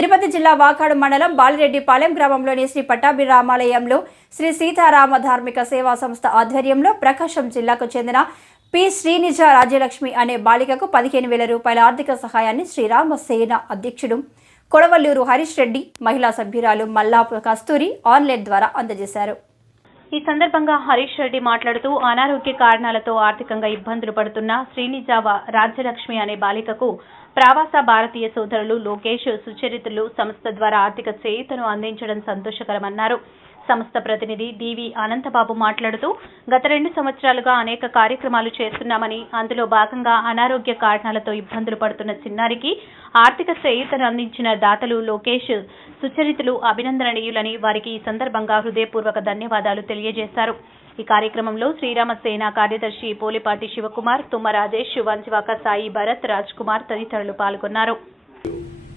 తిరుపతి జిల్లా వాకాడు మండలం బాలిరెడ్డిపాలెం గ్రామంలోని శ్రీ పట్టాభిరామాలయంలో శ్రీ సీతారామ ధార్మిక సేవా సంస్థ ఆధ్వర్యంలో ప్రకాశం జిల్లాకు చెందిన పి శ్రీనిజ రాజ్యలక్ష్మి అనే బాలికకు 15,000 రూపాయల ఆర్థిక సహాయాన్ని శ్రీరామ సేన అధ్యక్షుడు కొడవల్లూరు హరీష్ రెడ్డి, మహిళా సభ్యురాలు మల్లాపు కస్తూరి ఆన్లైన్ ద్వారా అందజేశారు. ఈ సందర్భంగా హరీష్ రెడ్డి మాట్లాడుతూ అనారోగ్య కారణాలతో ఆర్థికంగా ఇబ్బందులు పడుతున్న శ్రీనిజ రాజ్యలక్ష్మి అనే బాలికకు ప్రవాస భారతీయ సోదరులు లోకేష్ సుచరితులు సంస్థ ద్వారా ఆర్థిక చేయూతను అందించడం సంతోషకరమన్నారు. సంస్థ ప్రతినిధి డివి అనంతబాబు మాట్లాడుతూ గత 2 సంవత్సరాలుగా అనేక కార్యక్రమాలు చేస్తున్నామని, అందులో భాగంగా అనారోగ్య కారణాలతో ఇబ్బందులు పడుతున్న చిన్నారికి ఆర్థిక చేయూతను అందించిన దాతలు లోకేష్ సుచరితులు అభినందనీయులని వారికి ఈ సందర్భంగా హృదయపూర్వక ధన్యవాదాలు తెలియజేశారు. ఈ కార్యక్రమంలో శ్రీరామ సేన కార్యదర్శి పోలిపాటి శివకుమార్, తుమ్మ రాజేష్, వంచివాక సాయి భరత్, రాజ్ కుమార్ తదితరులు పాల్గొన్నారు.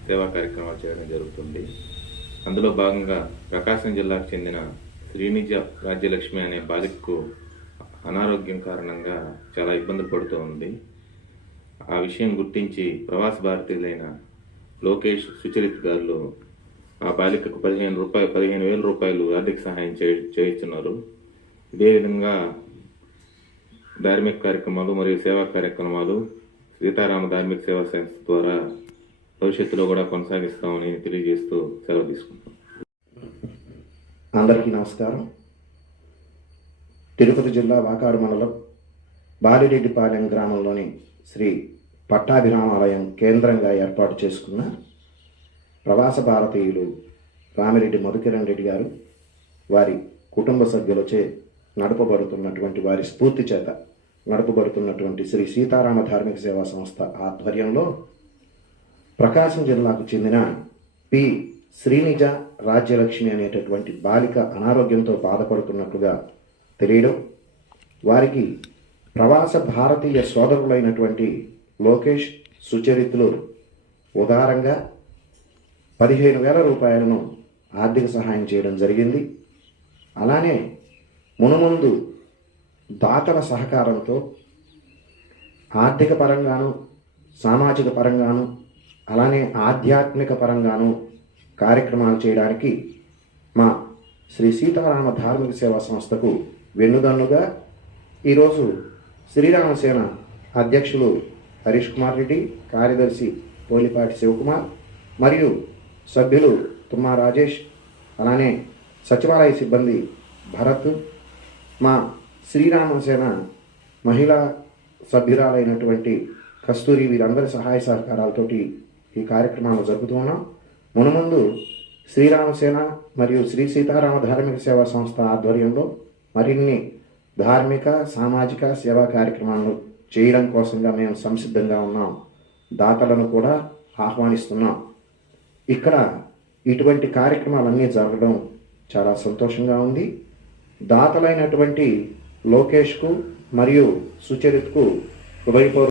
సేవా కార్యక్రమాలు చేయడం జరుగుతుంది. అందులో భాగంగా ప్రకాశం జిల్లాకు చెందిన శ్రీనిజ రాజ్యలక్ష్మి అనే బాలికకు అనారోగ్యం కారణంగా చాలా ఇబ్బందులు పడుతూ ఉంది. ఆ విషయం గుర్తించి ప్రవాస భారతీయులైన లోకేష్ సుచరిత్ గారు ఆ బాలికకు 15,000 రూపాయలు ఆర్థిక సహాయం చేస్తున్నారు. ఇదే విధంగా ధార్మిక కార్యక్రమాలు మరియు సేవా కార్యక్రమాలు సీతారామ ధార్మిక సేవా సంస్థ ద్వారా భవిష్యత్తులో కూడా కొనసాగిస్తామని తెలియజేస్తూ సెలవు తీసుకుంటాం. అందరికీ నమస్కారం. తిరుపతి జిల్లా వాకాడు మండలం బాలిరెడ్డిపాలెం గ్రామంలోని శ్రీ పట్టాభిరామాలయం కేంద్రంగా ఏర్పాటు చేసుకున్న ప్రవాస భారతీయులు రామిరెడ్డి మధుకిరణ్ రెడ్డి గారు వారి కుటుంబ సభ్యులచే నడపబడుతున్నటువంటి వారి స్ఫూర్తి చేత నడపబడుతున్నటువంటి శ్రీ సీతారామ ధార్మిక సేవా సంస్థ ఆధ్వర్యంలో ప్రకాశం జిల్లాకు చెందిన పి శ్రీనిజ రాజ్యలక్ష్మి అనేటటువంటి బాలిక అనారోగ్యంతో బాధపడుతున్నట్లుగా తెలియడం, వారికి ప్రవాస భారతీయ సోదరులైనటువంటి లోకేష్ సుచరితులు ఉదారంగా 15,000 రూపాయలను ఆర్థిక సహాయం చేయడం జరిగింది. అలానే మునుముందు దాతల సహకారంతో ఆర్థిక పరంగాను, సామాజిక పరంగాను, అలానే ఆధ్యాత్మిక పరంగాను కార్యక్రమాలు చేయడానికి మా శ్రీ సీతారామ ధార్మిక సేవా సంస్థకు వెన్నుదన్నుగా ఈరోజు శ్రీరామసేన అధ్యక్షులు హరీష్ కుమార్ రెడ్డి, కార్యదర్శి పోలిపాటి శివకుమార్ మరియు సభ్యులు తుమ్మ రాజేష్, అలానే సచివాలయ సిబ్బంది భరత్, మా శ్రీరామసేన మహిళా సభ్యురాలైనటువంటి కస్తూరి, వీరందరి సహాయ సహకారాలతోటి ఈ కార్యక్రమాలు జరుపుతూ ఉన్నాం. మునుముందు శ్రీరామసేన మరియు శ్రీ సీతారామ ధార్మిక సేవా సంస్థ ఆధ్వర్యంలో మరిన్ని ధార్మిక, సామాజిక సేవా కార్యక్రమాలను చేయడం కోసంగా మేము సంసిద్ధంగా ఉన్నాం. దాతలను కూడా ఆహ్వానిస్తున్నాం. ఇక్కడ ఇటువంటి కార్యక్రమాలన్నీ జరగడం చాలా సంతోషంగా ఉంది. దాతలైనటువంటి లోకేష్కు మరియు సుచరిత్కు హృదయపూర్వక